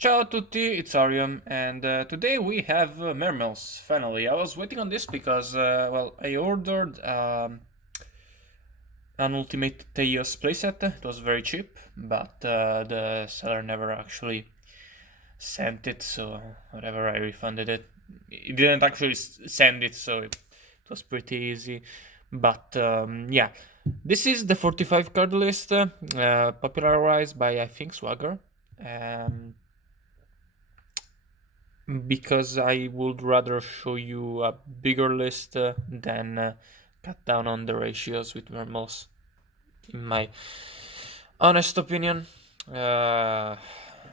Ciao a tutti, it's Arium, and today we have Mermails, finally. I was waiting on this because, I ordered an Ultimate Teos playset. It was very cheap, but the seller never actually sent it, so whatever, I refunded it. It didn't actually send it, so it was pretty easy. But yeah, this is the 45 card list, popularized by, I think, Swagger. Um, because I would rather show you a bigger list than cut down on the ratios with Mermos, in my honest opinion. Uh,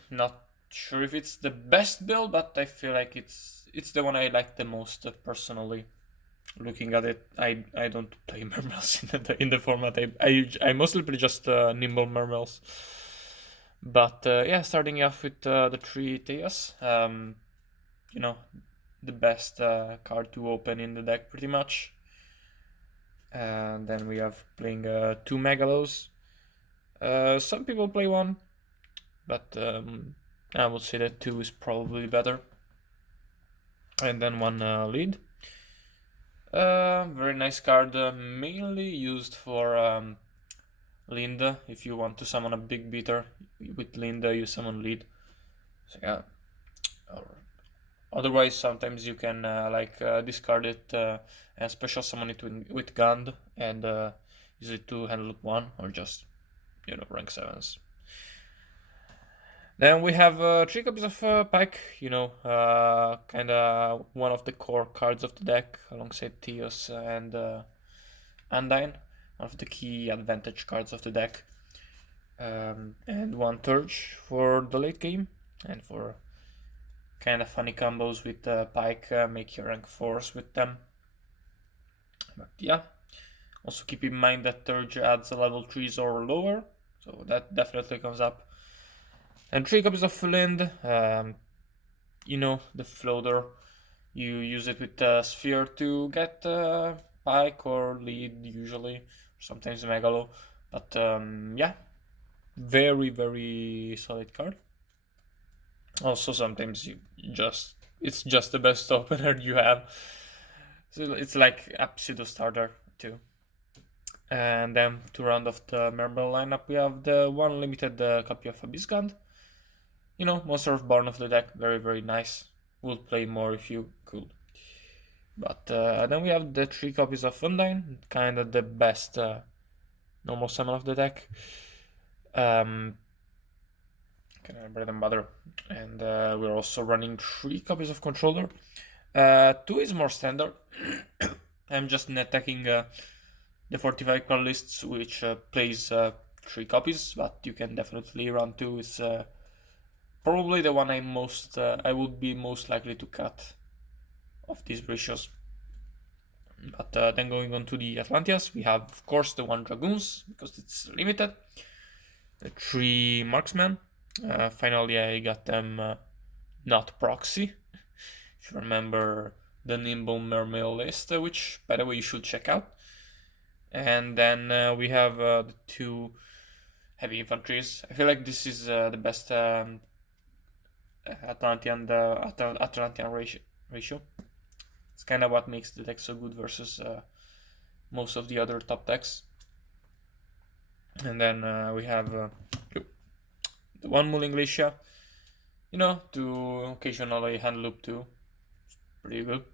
not sure if it's the best build, but I feel like it's the one I like the most personally. Looking at it, I don't play Mermels in the format. I mostly play just Nimble Mermels. But yeah, starting off with the three Teas. You know, the best card to open in the deck, pretty much. And then we have playing two Megalos. Some people play one, but I would say that two is probably better. And then one lead. Very nice card, mainly used for Linda. If you want to summon a big beater with Linda, you summon lead. So yeah. Otherwise, sometimes you can discard it and special summon it with Gund and use it to handle up one or just rank sevens. Then we have three copies of Pike. Kind of one of the core cards of the deck alongside Theos and Undyne, one of the key advantage cards of the deck. And one Turge for the late game and for kind of funny combos with Pike, make your rank 4s with them. But yeah, also keep in mind that Turge adds a level 3s or lower, so that definitely comes up. And three copies of Lind, the floater. You use it with Sphere to get Pike or lead usually, sometimes Megalo. But yeah, very, very solid card. Also, sometimes it's just the best opener you have. So it's like a pseudo starter too. And then to round off the Mermail lineup, we have the one limited copy of Abyss Gun. Monster of Born of the deck, very very nice. Would play more if you could. But then we have the three copies of Undyne, kind of the best normal summon of the deck. Kind of bread and butter. And we're also running three copies of Controller. Two is more standard. I'm just attacking the 45 card lists, which plays three copies, but you can definitely run two. It's probably the one I would be most likely to cut of these ratios. But then going on to the Atlanteas, we have of course the one Dragoons because it's limited. The three Marksmen. Finally, I got them not proxy. If you remember the Nimble Mermail list, which by the way you should check out. And then we have the two heavy infantries. I feel like this is the best Atlantean ratio. It's kind of what makes the deck so good versus most of the other top decks. And then we have the one Mulling Glacia, to occasionally hand loop too. It's pretty good.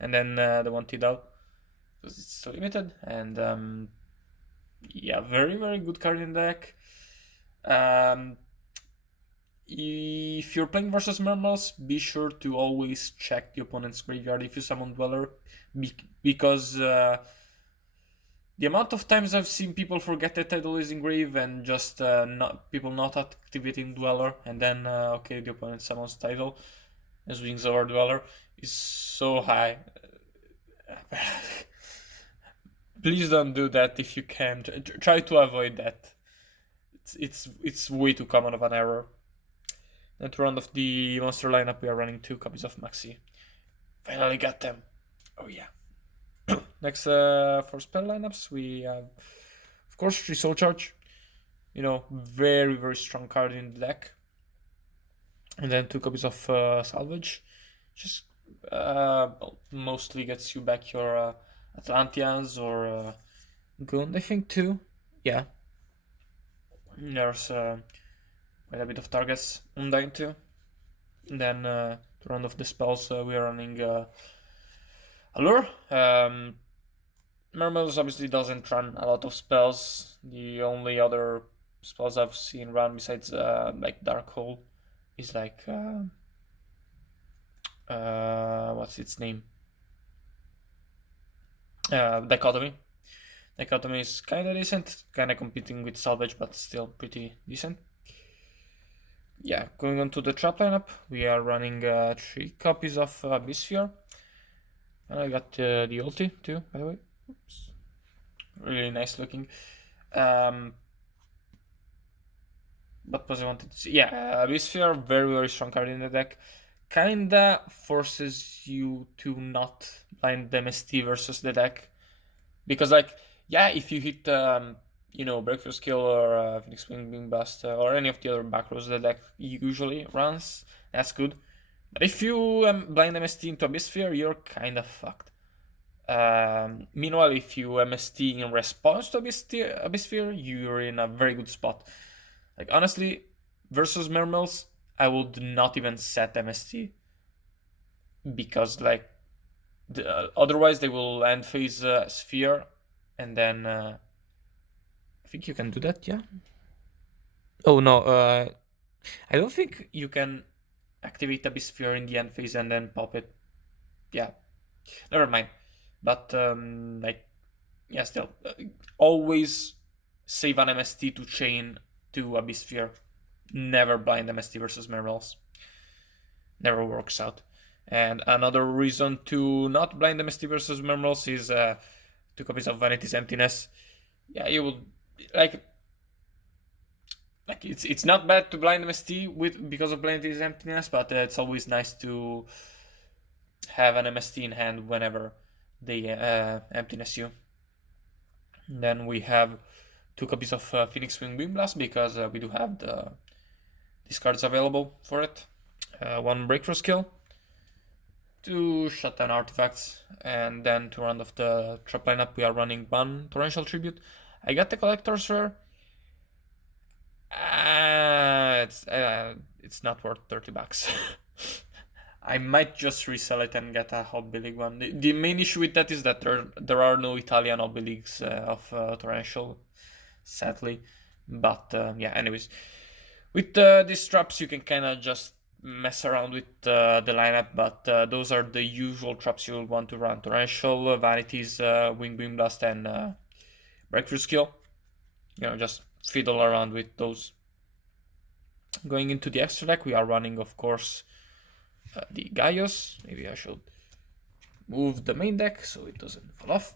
And then the one Tidal, because it's so limited. And yeah, very very good card in the deck. If you're playing versus Mermails, be sure to always check the opponent's graveyard if you summon Dweller, because the amount of times I've seen people forget that Tidal is in grave and just people not activating Dweller, and then okay, the opponent summons Tidal and swings over Dweller is so high. Please don't do that if you can. Try to avoid that. It's way too common of an error. And to round off the monster lineup, we are running two copies of Maxi. Finally got them. Oh yeah. Next, for spell lineups, we have, of course, three Soul Charge. Very very strong card in the deck. and then 2 copies of salvage. Just mostly gets you back your Atlanteans or Gund, I think, too. Yeah, there's quite a bit of targets Undyne too. And then to round off the spells, we are running Allure. Mermail obviously doesn't run a lot of spells. The only other spells I've seen run besides like Dark Hole is like what's its name? Dichotomy. Dichotomy is kind of decent, kind of competing with Salvage, but still pretty decent. Yeah, going on to the trap lineup, we are running 3 copies of Bisphere. I got the ulti too, by the way. Oops. Really nice looking. What was I wanted to see? Yeah, Bisphere, very, very strong card in the deck. Kinda forces you to not blind the MST versus the deck. Because, like, yeah, if you hit, Breakthrough Skill or Phoenix Wing Beam Blast or any of the other back rows the deck usually runs, that's good. But if you blind MST into Abysphere, you're kind of fucked. Meanwhile, if you MST in response to Abysphere, you're in a very good spot. Like, honestly, versus Mermails, I would not even set MST. Because, like, otherwise they will end phase Sphere, and then I think you can do that, yeah? Oh no, I don't think you can activate Abysphere in the end phase and then pop it. Yeah, never mind. But like, yeah, still, always save an MST to chain to Abysphere. Never blind MST versus Mermails. Never works out. And another reason to not blind MST versus Mermails is 2 copies of Vanity's Emptiness. Yeah, you will like it's not bad to blind MST because of Vanity's Emptiness, but it's always nice to have an MST in hand whenever they emptiness you. And then we have 2 copies of Phoenix Wing Beam Blast because we do have these cards available for it. 1 Breakthrough Skill, 2 shut down artifacts, and then to round off the trap lineup, we are running 1 Torrential Tribute. I got the Collector's Rare. It's not worth $30. I might just resell it and get a Hobby League one. The main issue with that is that there are no Italian Hobby Leagues of Torrential, sadly. But yeah, anyways. With these traps, you can kind of just mess around with the lineup, but those are the usual traps you'll want to run. Torrential, Vanities, Wing Beam Blast, and Breakthrough Skill. Just fiddle around with those. Going into the extra deck, we are running, of course, the Gaius. Maybe I should move the main deck so it doesn't fall off.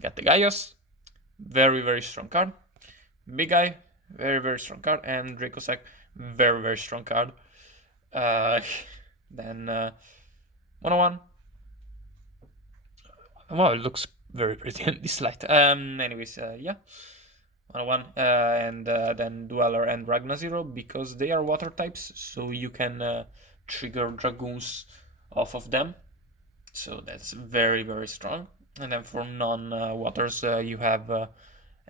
Got the Gaius. Very, very strong card. Big Guy. Very, very strong card. And Dracossack. Very, very strong card. Then 101. Well, it looks very pretty in this light. Anyways, yeah. 101. And then Dweller and Ragna Zero because they are water types, so you can trigger Dragoons off of them. So that's very, very strong. And then for non-waters, you have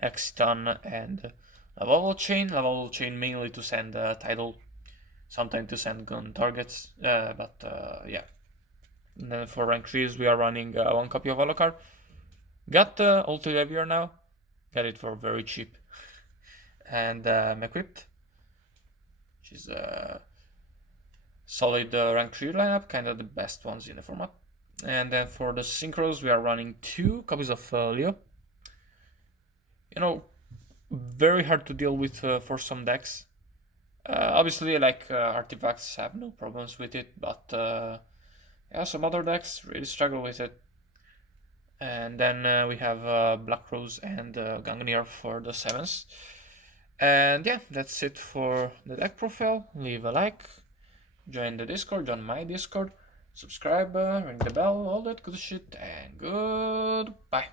Exciton and Lavable Chain. Lavable Chain mainly to send Tidal, sometimes to send gun targets, but yeah. And then for rank 3s, we are running 1 copy of Alucard. Got Ulti Heavier now. Got it for very cheap. And Equipped, which is a solid rank 3 lineup, kind of the best ones in the format. And then for the synchros, we are running 2 copies of Leo. Very hard to deal with for some decks. Obviously, like artifacts have no problems with it, but yeah, some other decks really struggle with it. And then we have Black Rose and Gangnir for the 7s. And yeah, that's it for the deck profile. Leave a like, join the Discord, join my Discord, subscribe, ring the bell, all that good shit, and goodbye.